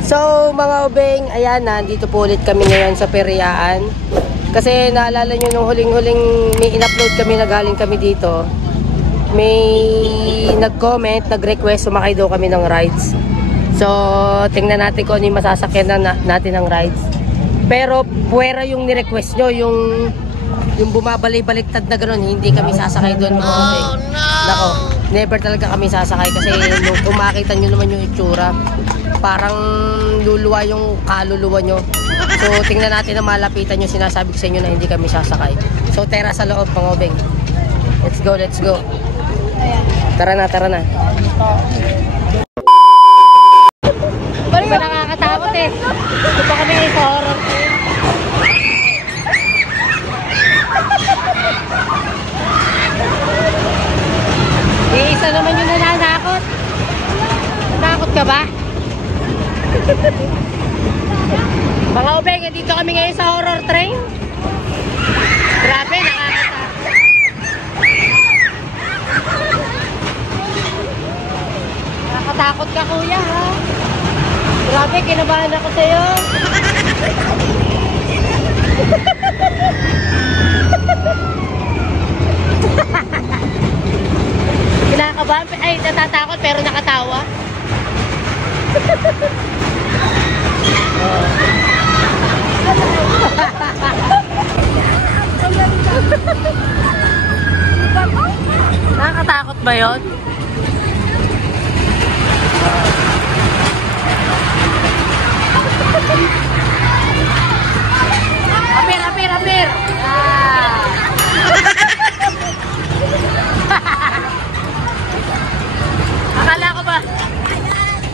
So mga ubeng, ayan na, dito po ulit kami ngayon sa Periaan. Kasi naalala nyo nung huling-huling may in-upload kami, nagaling kami dito. May nag-comment, nag-request, sumakay daw kami ng rides. So tingnan natin kung ano yung masasakyan natin ng rides. Pero puwera yung ni-request nyo, yung bumabalik-baliktad na gano'n, hindi kami sasakay doon mga ubeng. Nako, never talaga kami sasakay kasi kung makita nyo naman yung itsura, parang luluwa yung kaluluwa nyo. So tingnan natin na malapitan yung sinasabi ko sa inyo na hindi kami sasakay. So tera sa loob mga ubeng. Let's go, let's go. Tara na, tara na. Diba nakakatakot eh. Ito pa kami sa horror. Isa naman yung nananakot. Nakakot ka ba? Mga ubeng, dito kami ngayon sa horror train. Grabe, nakakatakot. Nakakatakot ka kuya ha. Grabe, kinabahan ako sa'yo. Kinakabahan, ay natatakot pero nakatawa. Nakakatakot ba yun? Apir! Ah.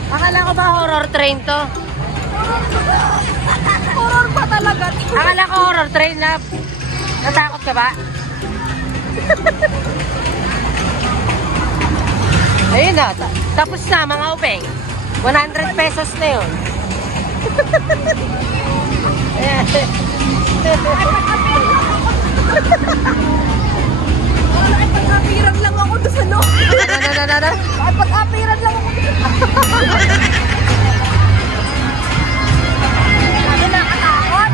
Akala ko ba horror train to? Horror pa talaga. Akala ko horror train na. Natakot ka ba? Ayun na. Tapos na mga upeng. 100 pesos na yun. Pag-apiran lang ako doon sa no. Pag-apiran lang ako doon. Nakakatakot.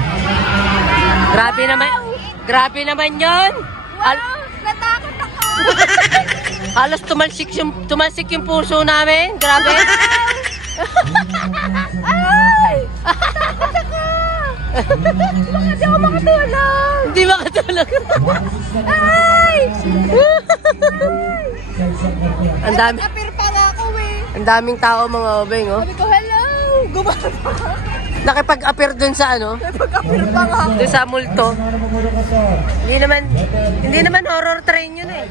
Grabe naman yun. Wow, natakot ako. Halos tumalsik yung puso namin. Grabe. Ay! Natakot ako. Bakit di ako makatulog? Hindi makatulog. Ay! Ang dami. Apir pa nga ako eh. Ang daming tao mga obeng, oh. Sabi ko, hello! Gumana pa. Nakipag-appear dun sa ano? Nakipag-apir pa nga ako. Dun sa multo. Hindi naman horror train yun eh.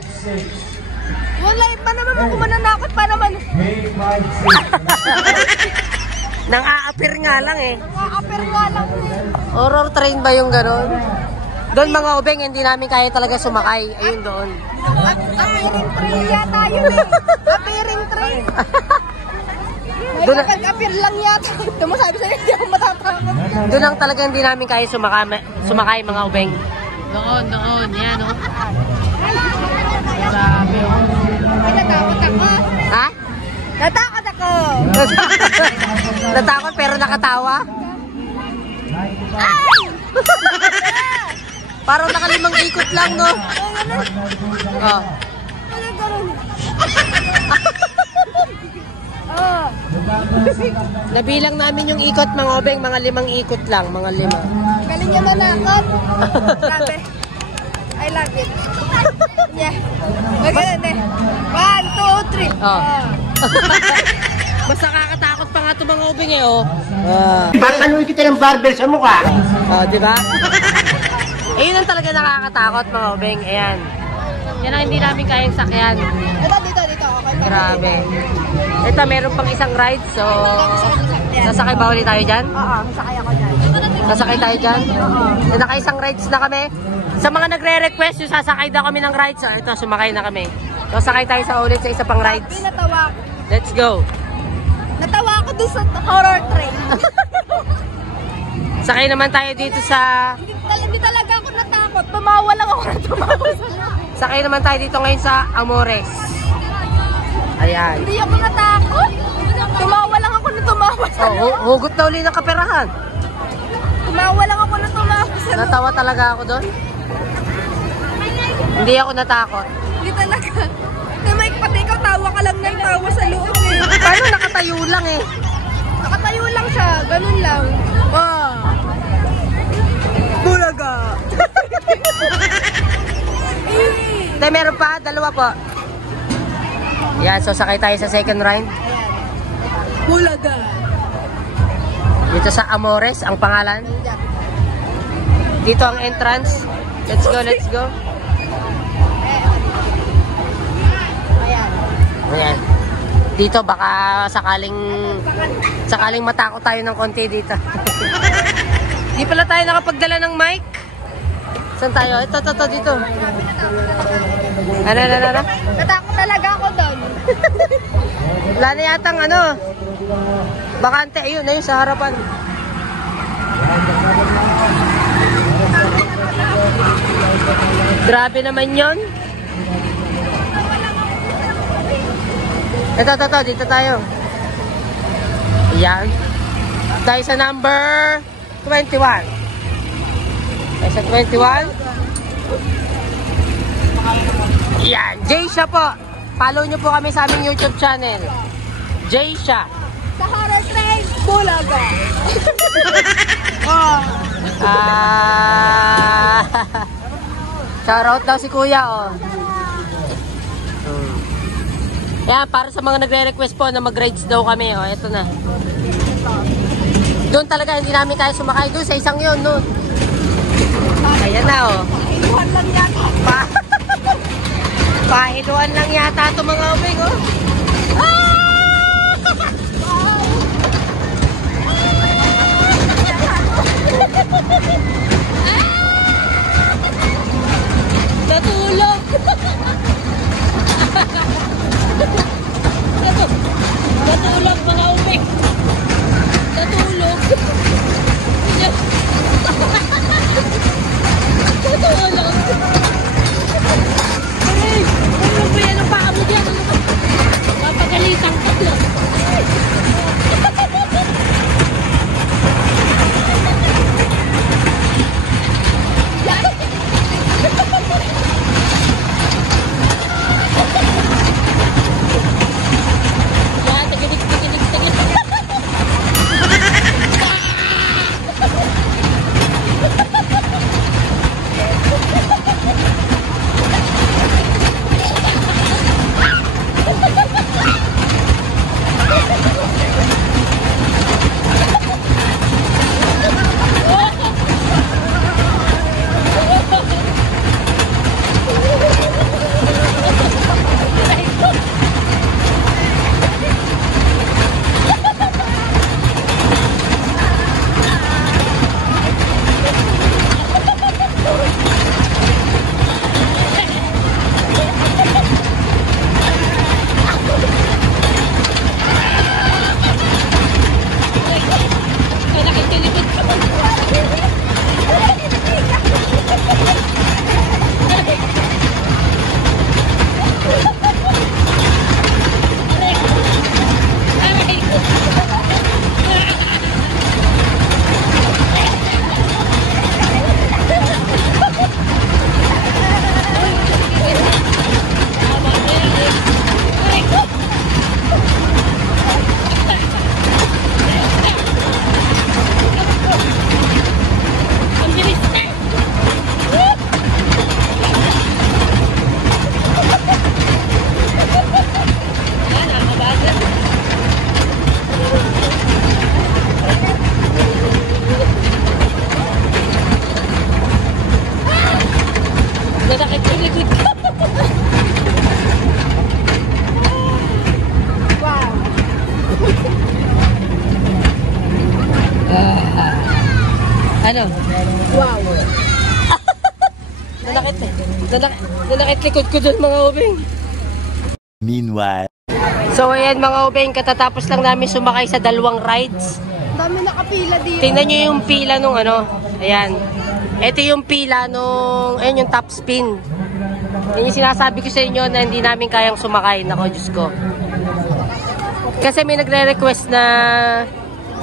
Wala, pa naman ako mananakot pa naman. Nang a-appear nga lang eh. Nakaka-apir nga lang eh. Horror train ba yung gano'n? Doon mga ubeng, hindi namin kaya talaga sumakay. Ayun doon. Appearing train yata yun eh. Appearing train. Doon Kapag-appear lang yata. Ito mo sabi sa'yo, hindi ako matatakot. doon lang talaga hindi namin kaya sumakay mga ubeng. Noon. Yan o. Grabe o. Ay, natakot ako. Ha? Natakot ako. Natakot pero nakatawa? Ay! Parang nakalimang ikot lang, no? Oh. Ano ganun? Oh. Nabilang namin yung ikot mga obeng, mga 5 ikot lang, mga 5. Galing niya manakot. Grabe. I love it. Yeah. Maganda eh. 1, 2, 3. Oh. Basta kakatakot pa nga ito mga ubing eh, oh. Papaluin kita ng barbell sa mukha. Oh, di ba? Ayun ang talaga nakakatakot mga ubing. Ayan. Yan ang hindi namin kayang sakyan. Ito, dito. Okay, Grabe. Ito, meron pang isang ride. So, sasakay ba ulit tayo dyan? Oo, masakay ako dyan. Sasakay tayo dyan? Naka-isang rides na kami. Sa mga nagre-request, yung sasakay daw kami ng rides. So, ito, sumakay na kami. So, sakay tayo sa ulit sa isa pang rides. Natawa ako. Let's go. Natawa ako dun sa horror train. Sakay naman tayo dito sa... Hindi talaga ako natakot. Tumawa lang ako na tumawa sa Sakay naman tayo dito ngayon sa Amores. Ayan. Hindi ako natakot. Tumawa lang ako na tumawa sa loob. Hugot na uli ng kaperahan. Tumawa lang ako na tumawa sa loob. Natawa talaga ako doon. Hindi ako natakot. Hindi talaga. Mike, pati ikaw tawa ka lang ng tawa sa loob eh. Paano nakatayo lang eh? Nakatayo lang siya, ganun lang. Bulaga! Hindi, meron pa. Dalawa po. Yan, so sakay tayo sa second ride. Bulaga! Dito sa Amores, ang pangalan. Dito ang entrance. Let's go, let's go. Ayan. Dito baka sakaling matakot tayo ng konti dito. Di pala tayo nakapagdala ng mic. Saan tayo? Ito, dito. Ano? Natakot talaga ako doon. Wala na yatang bakante. Ayun, sa harapan. Grabe naman yon. Ito, dito tayo. Ayan. Tayo sa number 21. Tayo sa 21. Ayan, Jaysha po. Follow nyo po kami sa aming YouTube channel. Jaysha. Sa horror train, Bulaga! Shoutout daw si Kuya, Yan, para sa mga nagre-request po na mag-rides daw kami, ito na. Doon talaga, hindi namin kaya sumakay doon sa isang yun, no? Ayan na, Pahiluhan lang yata. Pahiluan lang yata ito mga ubing, Natulog! Natulog mga ubing! Natulog! Natulog! Ay! Ano ba yan ang paa mo dyan? Mapagalitan ka lang! Ano? Wow! Nanakit likod ko dun mga ubing. Meanwhile. So ayan mga ubing, katatapos lang namin sumakay sa dalawang rides. Dami nakapila dito. Tingnan nyo yung pila nung ayan. Ito yung pila nung, ayan yung top spin. Yan yung sinasabi ko sa inyo na hindi namin kayang sumakay. Nako, Diyos ko. Kasi may nagre-request na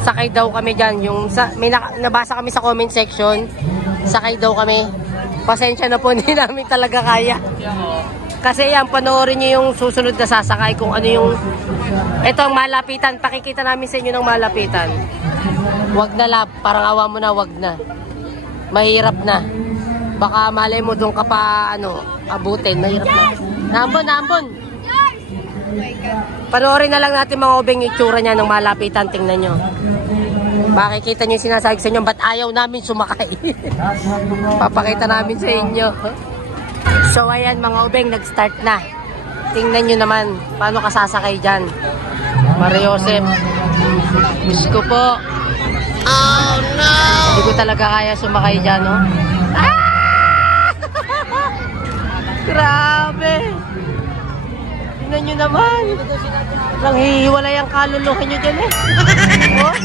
sakay daw kami dyan. May nabasa kami sa comment section. Sakay daw kami. Pasensya na po, hindi namin talaga kaya. Kasi yan, panoorin nyo yung susunod na sasakay kung ano yung... Ito ang malapitan. Pakikita namin sa inyo ng malapitan. Wag na lab. Parang awa mo na, wag na. Mahirap na. Baka malay mo doon ka pa, abutin. Mahirap na. Naambon. Panoorin na lang natin mga ubeng itsura niya ng malapitan. Tingnan nyo. Makikita nyo yung sinasabi sa inyo, ba't ayaw namin sumakay? Papakita namin sa inyo. So ayan mga ubeng, nag-start na. Tingnan nyo naman, paano ka sasakay dyan. Mariosep. Diyos ko po. Oh no! Hindi ko talaga kaya sumakay dyan, no? Ah! Grabe! Tingnan nyo naman. Parang hihiwalay ang kaluluwa nyo dyan eh. Oh?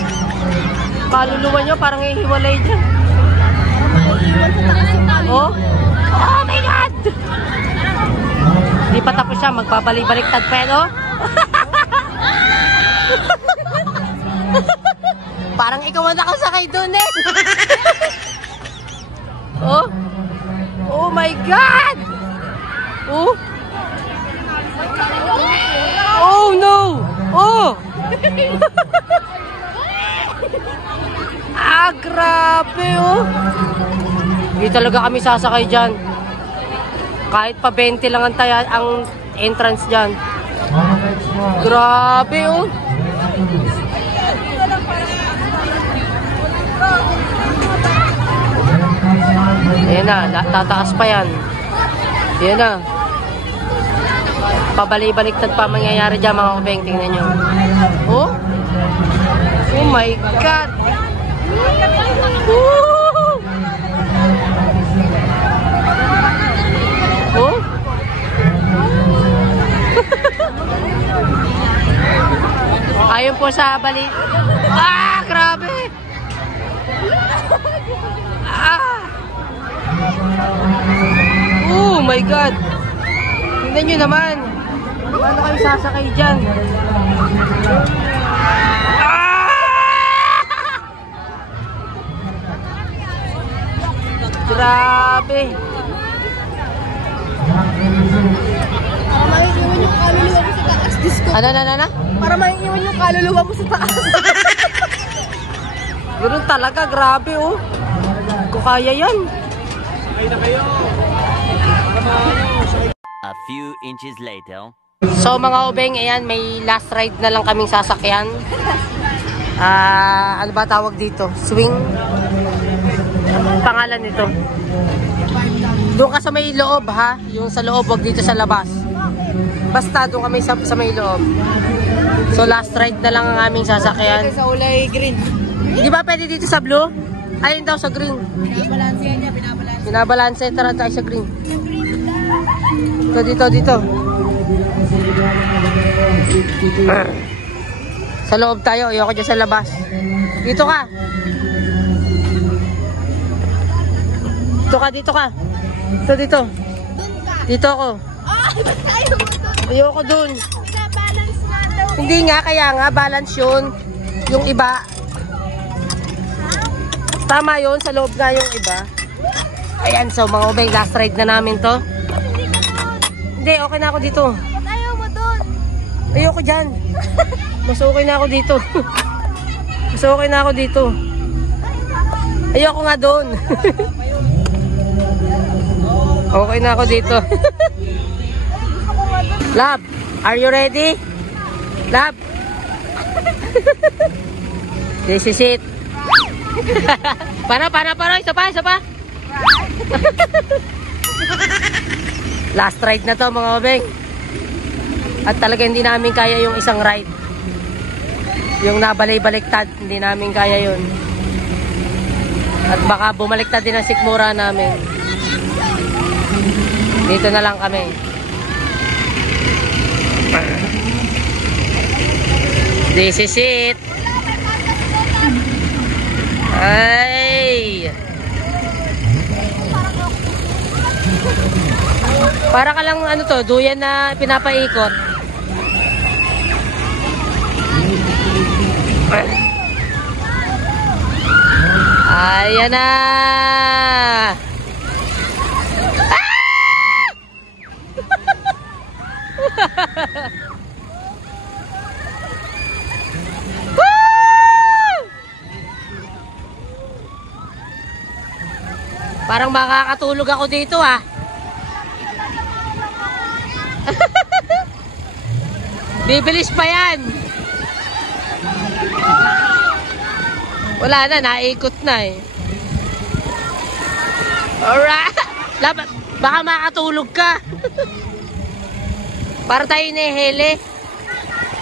Kaluluwa nyo parang hihiwalay dyan. Oh? Oh my God! Di pa tapos siya, magbabalik-baliktad pa yan, oh? Parang ikaw ang nakasakay doon eh. Oh? Oh my God! Oh? Oh no! Oh! Ah, grabe oh! Hindi talaga kami sasakay dyan. Kahit pa 20 lang ang entrance dyan. Grabe oh! Ayan na, tataas pa yan. Ayan na. Pabalik-baliktad pa mangyayari dyan mga ubeng. Tingnan nyo. Oh? Oh my God! Woo! Oh? Ayun po sa balik. Ah! Grabe! Ah! Oh my God! Tingnan nyo naman. Paano kayo sasakay dyan? Ah! Grabe! Para maiiwan yung kaluluwa mo sa taas. Disco. Ano? Para maiiwan yung kaluluwa mo sa taas. Ganun talaga, grabe oh. Kung kaya yan. A few inches later. So mga ubeng, ayan, may last ride na lang kaming sasakyan. Ano ba tawag dito? Swing? Pangalan nito. Doon ka sa may loob ha. Yung sa loob, wag dito sa labas. Basta doon kami sa may loob. So last ride na lang ang aming sasakyan. Sa ulay green. Di ba pwede dito sa blue? Ayun daw sa green. Binabalanse niya, binabalanse. Binabalanse, tara tayo sa green. Dito. Sa loob tayo, ayoko dyan sa labas. Dito ka. Dito ka. Dito. Dito ako. Ayoko dun. Binabalance nga daw. Hindi nga, kaya nga, balance yun. Yung iba. Tama yun, sa loob nga yung iba. Ayan, so mga ubeng, last ride na namin to. Hindi, okay na ako dito. Ba't ayaw mo doon? Ayoko dyan. Mas okay na ako dito. Mas okay na ako dito. Ayoko nga doon. Okay na ako dito. Lab, are you ready? Lab. This is it. Para, isa pa. Last ride na to mga obeng. At talaga hindi namin kaya yung isang ride. Yung nabalay-baliktad, hindi namin kaya yun. At baka bumaliktad din ang sikmura namin. Dito na lang kami. This is it. Ay! Para ka lang ano to, duyan na pinapaikot. Ayan na! Parang makakatulog ako dito ah. Bibilis pa yan. Wala na, naikot na eh. Alright. Baka makatulog ka. Para tayo nehele.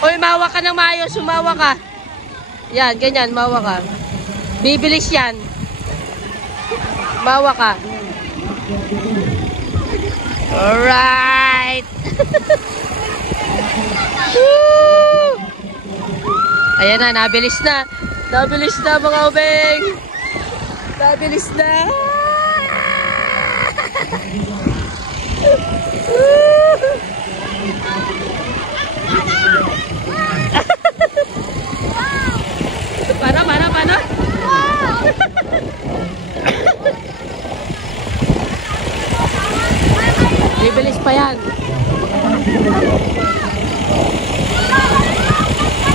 Uy, mawa ka ng maayos, sumawa ka. Yan, ganyan, mawa ka. Bibilis yan. Mawa ka. Alright. Ayan na, nabilis na. Nabilis na mga ubeng. Nabilis na. Paano? Bibilis pa yan.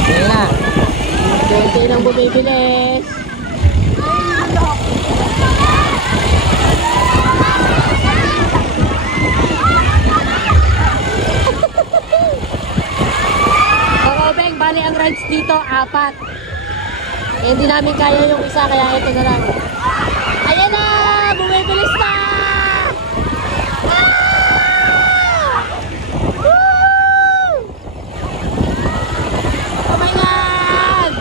Ayan na. Kunti nang bumibilis. Beng, bali ang rides dito, 4. Eh, hindi namin kaya yung isa, kaya ito na lang. Ayan na! Bumibilis na! Oh my God!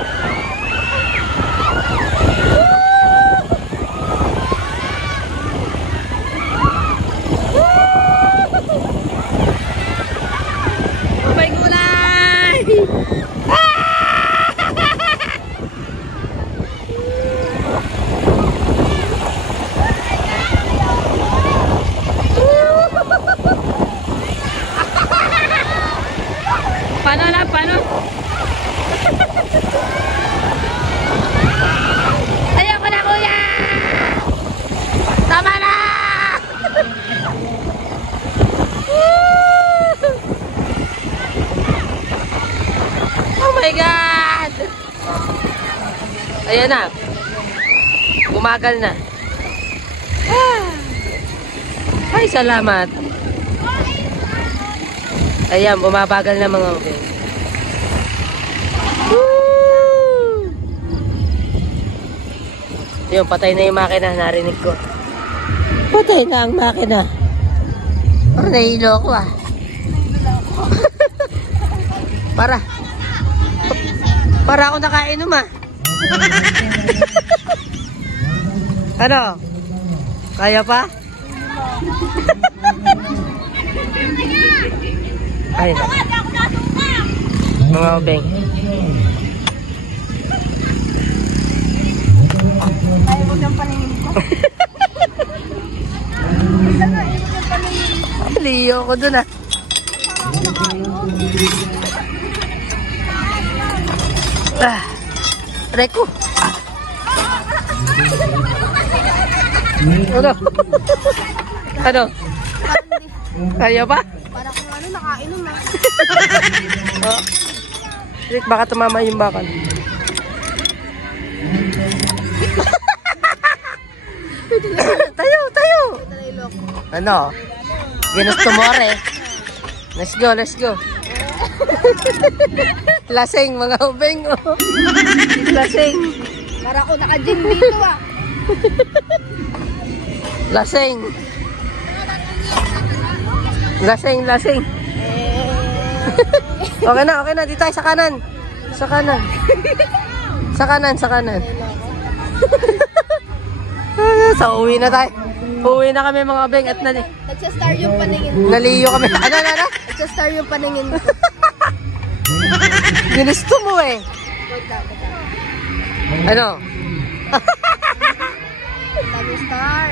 Oh my gulay! Paano? Ayoko na, kuya! Tama na! Oh my God! Ayan na. Bumagal na. Ay, salamat. Ayan, bumabagal na mga ubeng. Yun, patay na yung makina, narinig ko. Patay na ang makina. Parang nahilo ako ah. Para ako nakainom ah. Ano? Kaya pa? Ay, mga ubeng. Ay, huwag ang paningin ko. Liyo ko dun ah. Reko. Ano? Kaya pa? Para kung ano, nakainom na. Oh. Rick, baka tumama yung bakal. Tayo. Ano? Ginusto mo rin. Let's go. Lasing mga ubeng. Oh. Lasing. Para ako naka-gym dito ah. Lasing. Okay na. Dito tayo sa kanan. Sa kanan. So, uwi na tayo. Uwi na kami mga ubeng at Nagsastar yung paningin ko. naliyo kami. Ano? Nagsastar yung paningin ko. Ginusto mo eh. Ano? Dami star.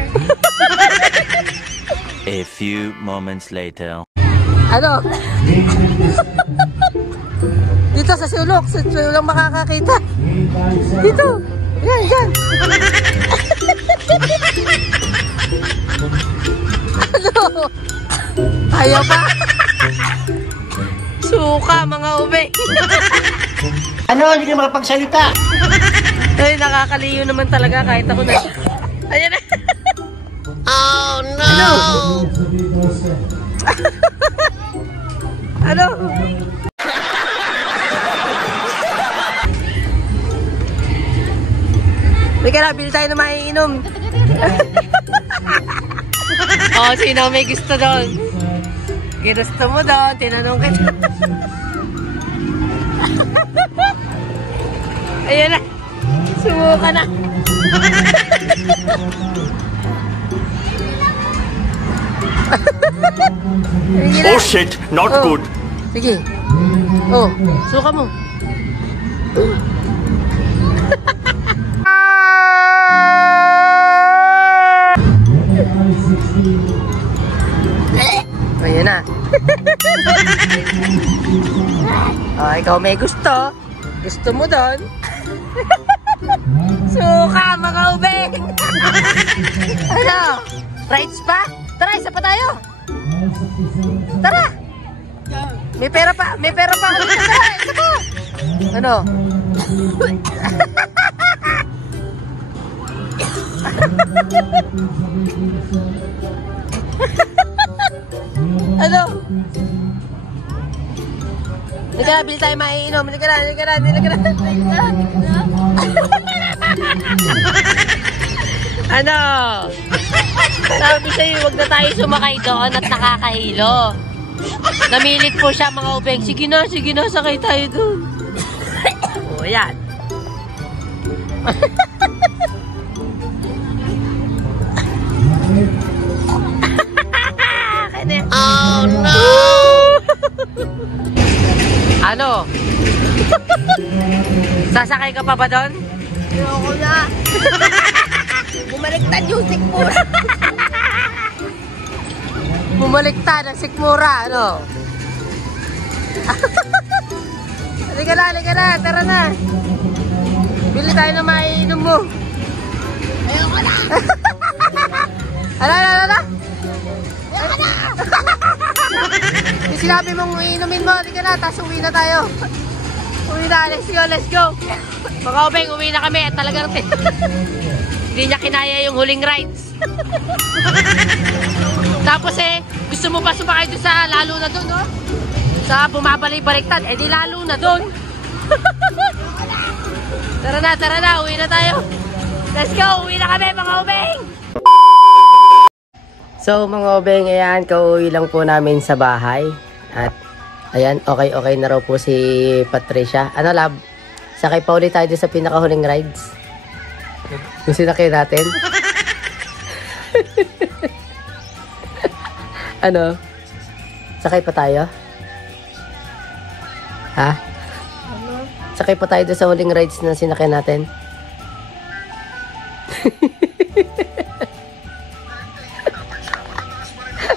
A few moments later. Ano? Dito sa sulok makakakita. Dito. Yan, yan. Ano? Ayaw pa? Suka, mga ube. Ano, hindi ka makapagsalita? Ay, nakakaliyo naman talaga kahit ako na. Ayan na. Oh, no! Ano? Teka na, bili tayo na maiinom. Oh, sino may gusto doon? Ginusto mo doon, tinanong kita. Ayan na. Sumuka na. Oh shit, not good. Sige. Oh, suka mo. Ayan na. Oh, ikaw may gusto. Gusto mo doon. Suka, mga ubeng. Ano? Rights pa? Tara, isa pa tayo. Tara. May pera pa. May pera pa ako dito. Tara, isa pa. Ano? Ano? Halika na, bili tayo maiinom. Halika na, halika na, halika na. Ano? Sabi sa'yo, huwag na tayo sumakay doon at nakakahilo. Namilit po siya, mga ubeng. Sige na, sakay tayo doon. O, yan. Oh, no! Ano? Sasakay ka pa ba doon? Ayoko na. Bumaliktad yung sikmura. Bumaliktad ang sikmura, ano? Halika na, tara na. Bili tayo na maiinom mo. Ayoko na. Ano? Ayoko na. Yung sinabi mong iinumin mo, halika na, tapos uwi na tayo. Uwi na, let's go. Mga ubeng, uwi na kami at talagang hindi niya kinaya yung huling rides. Tapos gusto mo pa sumakay doon sa lalo na doon, no? Sa bumabalik-baliktad, di lalo na doon. Tara na, uwi na tayo. Let's go, uwi na kami, mga ubeng. So mga obeng, ayan, kauwi lang po namin sa bahay. At ayan, okay na raw po si Patricia. Ano lab? Sakay pa ulit tayo sa pinakahuling rides. Yung sinakay natin. Ano? Sakay pa tayo? Ha? Sakay pa tayo sa huling rides na sinakay natin?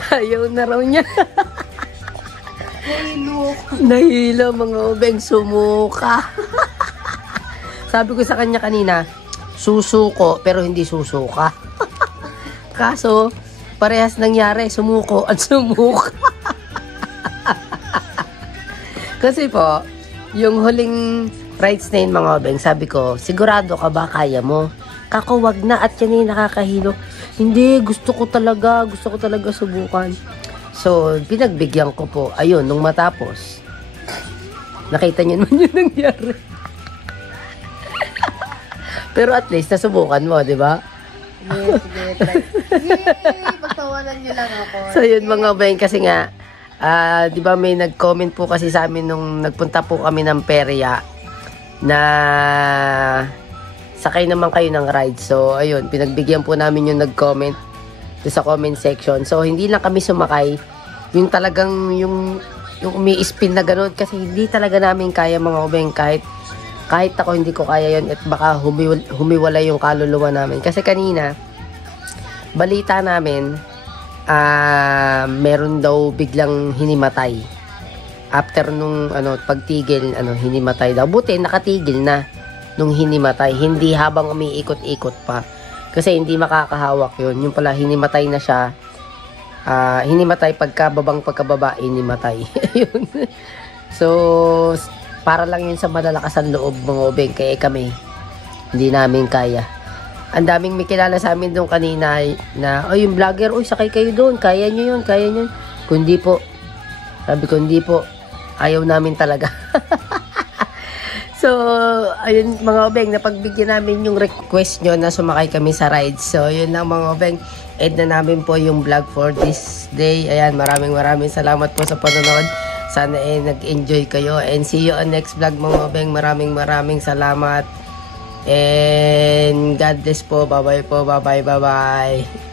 Ayaw na raw niya. Nahilo, mga ubeng, sumuka. Sabi ko sa kanya kanina, susuko pero hindi susuka. Kaso, parehas nangyari, sumuko at sumuka. Kasi po, yung huling rides na yun, mga ubeng, sabi ko, sigurado ka ba kaya mo? Kako, wag na at yan yung nakakahilo. Hindi, gusto ko talaga subukan. So, pinagbigyan ko po. Ayun, nung matapos, nakita niyo naman yung nangyari. Pero at least, nasubukan mo, di ba? Yes, try. Yay! Pagtawanan niyo lang ako. So, yun mga ubeng, kasi nga, di ba may nag-comment po kasi sa amin nung nagpunta po kami ng Peria na sakay naman kayo ng ride. So, ayun, pinagbigyan po namin yung nag-comment sa comment section. So, hindi lang kami sumakay. Yung talagang, yung umi-spin na gano'n. Kasi hindi talaga namin kaya, mga ubeng. Kahit ako, hindi ko kaya yun. At baka humiwala yung kaluluwa namin. Kasi kanina, balita namin, meron daw biglang hinimatay. After nung, pagtigil, hinimatay daw. Buti, nakatigil na. nung hinimatay. Hindi habang umiikot-ikot pa. Kasi hindi makakahawak yun. Yung pala, hinimatay na siya. Hinimatay pagkababa, hinimatay. Yun. So, para lang yun sa malalakas ang loob mga obeng. Kaya kami, hindi namin kaya. Ang daming may kilala sa amin doon kanina na, yung vlogger, sakay kayo doon. Kaya nyo yun, kaya nyo. Kundi po, sabi ko, hindi po. Ayaw namin talaga. So, ayun mga obeng, napagbigyan namin yung request nyo na sumakay kami sa rides. So, yun lang mga obeng, end na namin po yung vlog for this day. Ayan, maraming salamat po sa panonood. Sana nag-enjoy kayo. And see you on next vlog mga obeng. Maraming salamat. And God bless po. Bye-bye po. Bye-bye.